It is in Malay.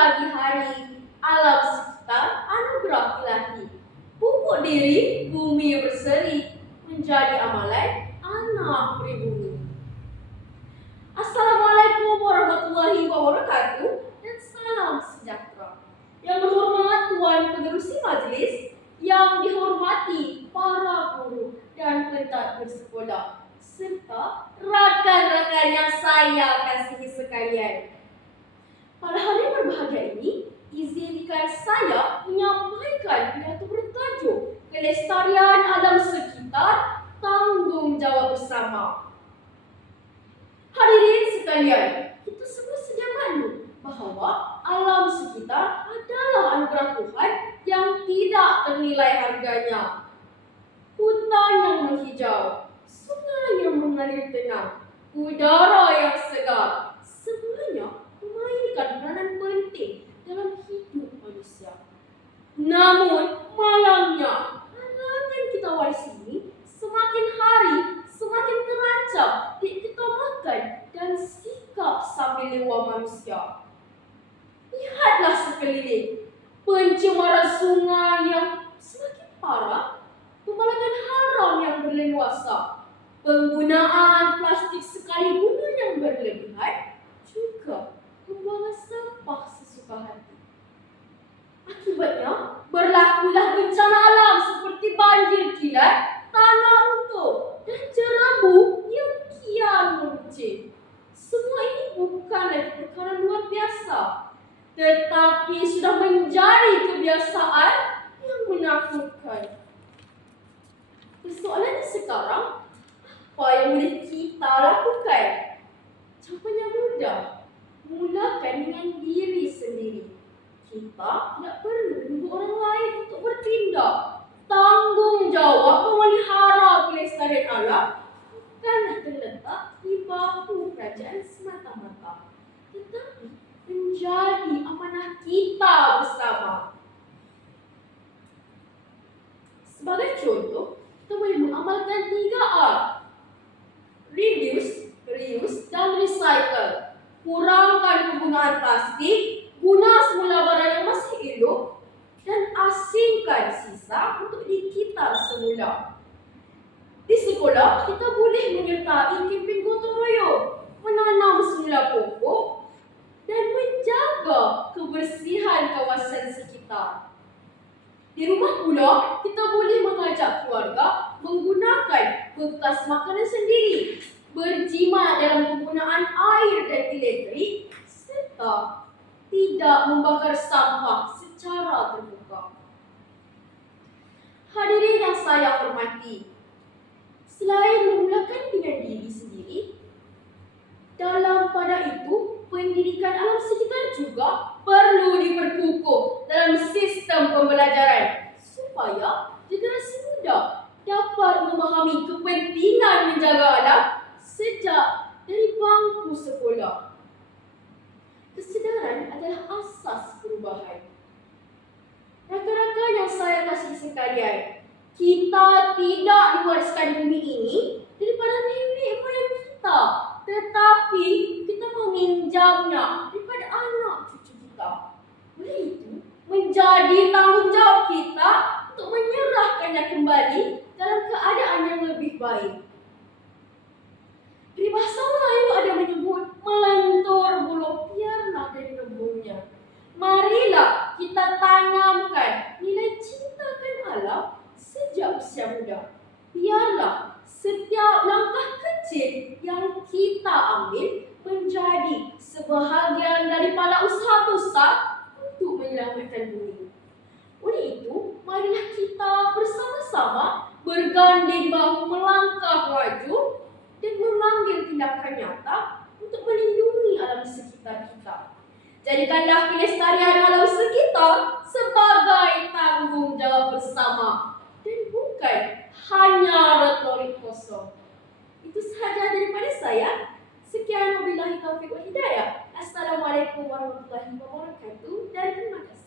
pagi hari, alam sekitar anugerah ilahi. Pupuk diri, bumi berseri, menjadi amalan anak pribumi. Assalamualaikum warahmatullahi wabarakatuh dan salam sejahtera. Yang berhormat Tuan Pengerusi Majlis, yang dihormati para guru dan pentas bersekolah, serta rakan-rakan yang saya kasihi sekalian. Pada hari berbahagia ini, izinkan saya menyampaikan pidato bertajuk Kelestarian Alam Sekitar, Tanggungjawab Bersama. Hadirin sekalian, kita semua sedia maklum bahawa alam sekitar adalah anugerah Tuhan yang tidak ternilai harganya. Hutan yang menghijau, sungai yang mengalir tenang, udara yang segar, semuanya memainkan peranan penting dalam hidup manusia. Namun, malangnya, alangan kita waris ini semakin hari semakin terancam kita makan dan sikap sambil lewa manusia. Lihatlah sekeliling, pencemaran sungai yang semakin parah, pembalakan haram yang berleluasa, penggunaan plastik sekali guna yang berlebihan, juga pembuangan sampah sesuka hati. Akibatnya, berlakulah bencana alam seperti banjir kilat, tanah runtuh, dan jerambu yang kian meruncing. Semua ini bukanlah perkara luar biasa, tetapi sudah menjadi kebiasaan yang menakutkan. Persoalannya sekarang, apa yang boleh kita lakukan? Jawapannya mudah. Mulakan dengan diri sendiri. Kita tidak perlu menunggu orang lain untuk bertindak. Tanggungjawab memelihara kelestarian alam bukanlah terletak di bahu kerajaan semata-mata, tetapi menjadi amanah kita bersama. Sebagai contoh, kita boleh mengamalkan 3R. Reduce, reuse, dan recycle. Kurangkan penggunaan plastik, guna semula barang yang masih elok, dan asingkan sisa untuk dikitar semula. Di sekolah, kita boleh menyertai kempen gotong royong, menanam semula pokok, dan menjaga kebersihan kawasan sekitar. Di rumah pula, kita boleh mengajak keluarga menggunakan bekas makanan sendiri, berjimat dalam penggunaan air dan elektrik, serta tidak membakar sampah secara terbuka. Hadirin yang saya hormati, selain memulakan dengan diri sendiri, dalam pada itu, pendidikan alam sekitar juga perlu diperkukuh dalam sistem pembelajaran supaya generasi muda dapat memahami kepentingan menjaga alam sejak dari bangku sekolah. Kesedaran adalah asas perubahan. Rakan-rakan yang saya kasihi sekalian, kita tidak diwariskan bumi ini daripada nenek moyang kita, tetapi kita meminjamnya daripada anak cucu kita. Oleh itu, menjadi tanggungjawab kita untuk menyerahkannya kembali dalam keadaan yang lebih baik. Peribahasa Melayu ada menyebut melentur bulu biarlah dari rebungnya. Marilah kita tanamkan nilai cintakan alam sejak usia muda. Biarlah setiap langkah kecil yang kita ambil menjadi sebahagian daripada usaha besar untuk menyelamatkan bumi. Oleh itu, marilah kita bersama-sama berganding bahu melangkah maju dan mengambil tindakan nyata untuk melindungi alam sekitar kita. Jadikanlah kelestarian alam sekitar sebagai tanggungjawab bersama dan bukan hanya retorik kosong. Itu sahaja daripada saya. Sekian wabillahi taufiq wal hidayah. Assalamualaikum warahmatullahi wabarakatuh dan terima kasih.